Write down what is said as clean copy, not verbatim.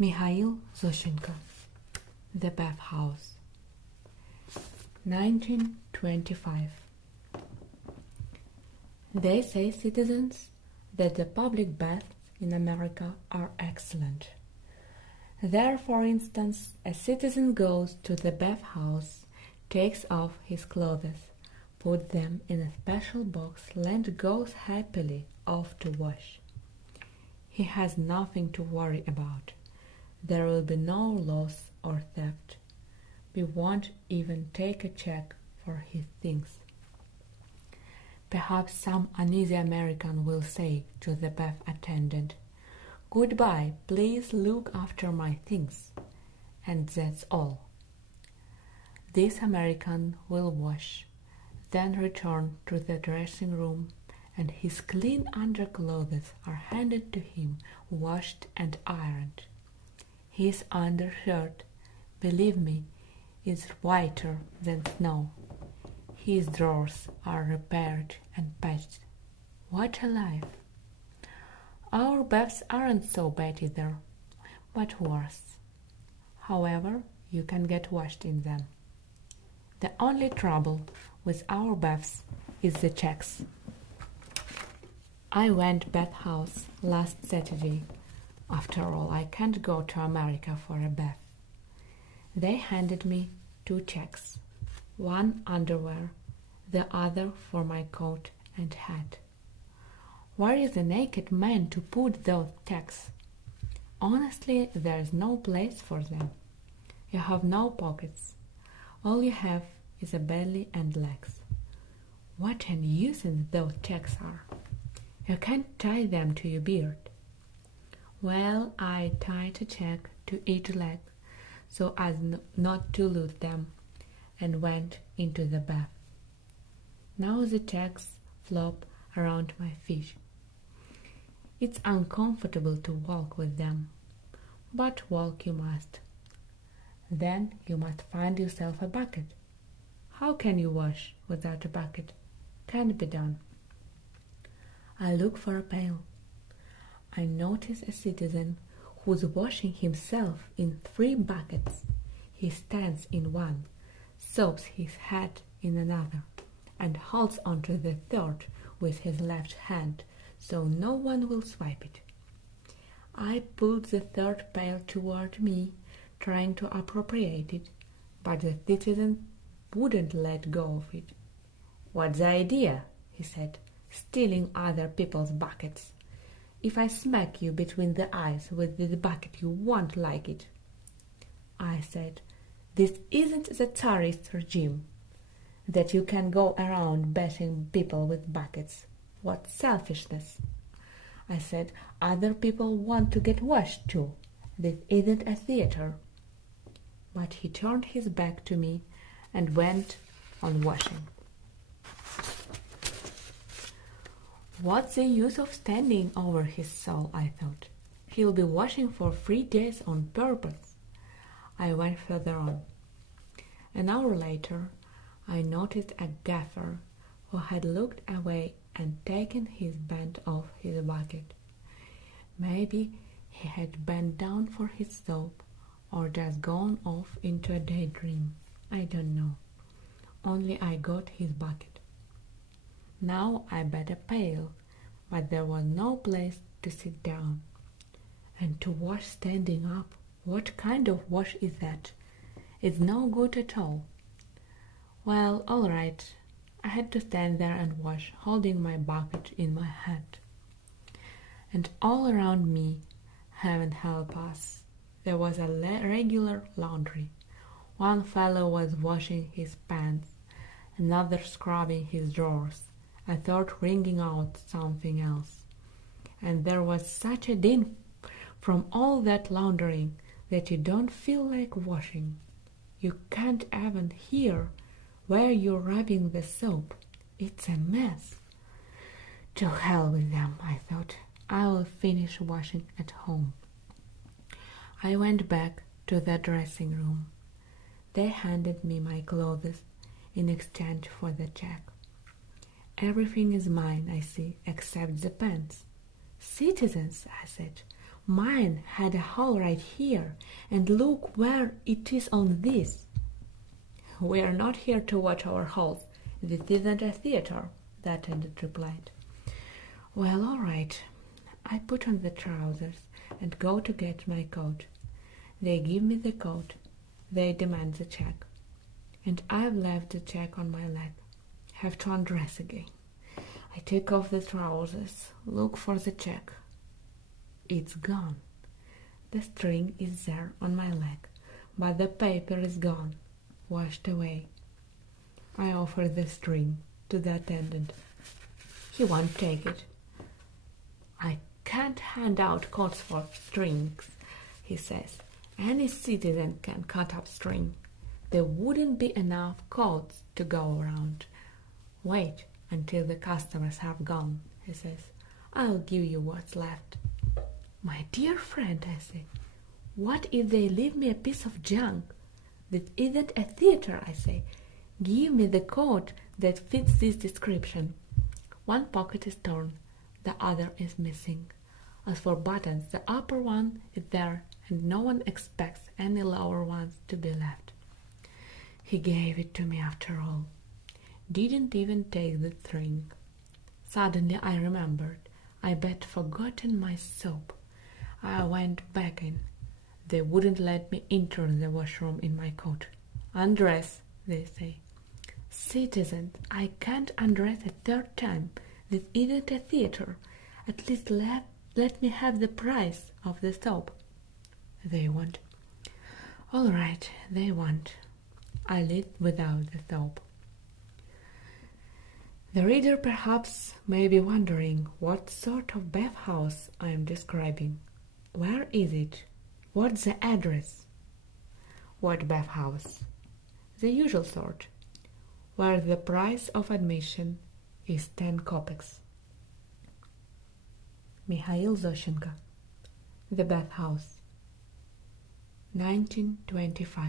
Zoshchenko, The Bathhouse, 1925. They say, citizens, that the public baths in America are excellent. There, for instance, a citizen goes to the bathhouse, takes off his clothes, puts them in a special box, and goes happily off to wash. He has nothing to worry about. There will be no loss or theft. We won't even take a check for his things. Perhaps some uneasy American will say to the bath attendant, "Goodbye, please look after my things," and that's all. This American will wash, then return to the dressing room, and his clean underclothes are handed to him, washed and ironed. His undershirt, believe me, is whiter than snow. His drawers are repaired and patched. What a life! Our baths aren't so bad either, but worse. However, you can get washed in them. The only trouble with our baths is the checks. I went Bathhouse last Saturday. After all, I can't go to America for a bath. They handed me 2 checks, one underwear, the other for my coat and hat. Where is a naked man to put those checks? Honestly, there is no place for them. You have no pockets. All you have is a belly and legs. What a nuisance those checks are. You can't tie them to your beard. Well, I tied a check to each leg so as not to lose them, and went into the bath. Now the checks flop around my feet. It's uncomfortable to walk with them, but walk you must. Then you must find yourself a bucket. How can you wash without a bucket? Can't be done. I look for a pail. I notice a citizen who's washing himself in 3 buckets. He stands in one, soaps his hat in another, and holds onto the third with his left hand, so no one will swipe it. I pulled the 3rd pail toward me, trying to appropriate it, but the citizen wouldn't let go of it. "What's the idea?" he said. "Stealing other people's buckets. If I smack you between the eyes with this bucket, you won't like it." I said, "This isn't the Tsarist regime, that you can go around bashing people with buckets. What selfishness!" I said, "Other people want to get washed too. This isn't a theater." But he turned his back to me and went on washing. What's the use of standing over his soul, I thought. He'll be washing for 3 days on purpose. I went further on. An hour later, I noticed a gaffer who had looked away and taken his band off his bucket. Maybe he had bent down for his soap, or just gone off into a daydream. I don't know. Only I got his bucket. Now I bet a pail, but there was no place to sit down. And to wash standing up, what kind of wash is that? It's no good at all. Well, all right. I had to stand there and wash, holding my bucket in my hand. And all around me, heaven help us, there was a regular laundry. One fellow was washing his pants, another scrubbing his drawers, a third wringing out something else. And there was such a din from all that laundering that you don't feel like washing. You can't even hear where you're rubbing the soap. It's a mess. To hell with them, I thought. I'll finish washing at home. I went back to the dressing room. They handed me my clothes in exchange for the check. "Everything is mine, I see, except the pants." "Citizens," I said, Mine had a hole right here, and look where it is on this. We are not here to watch our holes. This isn't a theater, the attendant replied. Well, all right. I put on the trousers and go to get my coat. They give me the coat. They demand the check. And I've left the check on my leg. Have to undress again. I take off the trousers, look for the check. It's gone. The string is there on my leg, but the paper is gone, washed away. I offer the string to the attendant. He won't take it. I can't hand out coats for strings, he says. Any citizen can cut up string. There wouldn't be enough coats to go around. Wait until the customers have gone, he says. I'll give you what's left. My dear friend, I say, what if they leave me a piece of junk? That isn't a theater, I say. Give me the coat that fits this description. One pocket is torn, the other is missing. As for buttons, the upper one is there, and no one expects any lower ones to be left. He gave it to me after all. Didn't even take the string. Suddenly I remembered. I bet forgotten my soap. I went back in. They wouldn't let me enter the washroom in my coat. Undress, they say. Citizens, I can't undress a third time. This isn't a theater. At least let me have the price of the soap. They won't. All right, they won't. I leave without the soap. The reader perhaps may be wondering what sort of bathhouse I am describing. Where is it? What's the address? What bathhouse? The usual sort, where the price of admission is 10 kopecks. Mikhail Zoshchenko, The Bathhouse, 1925.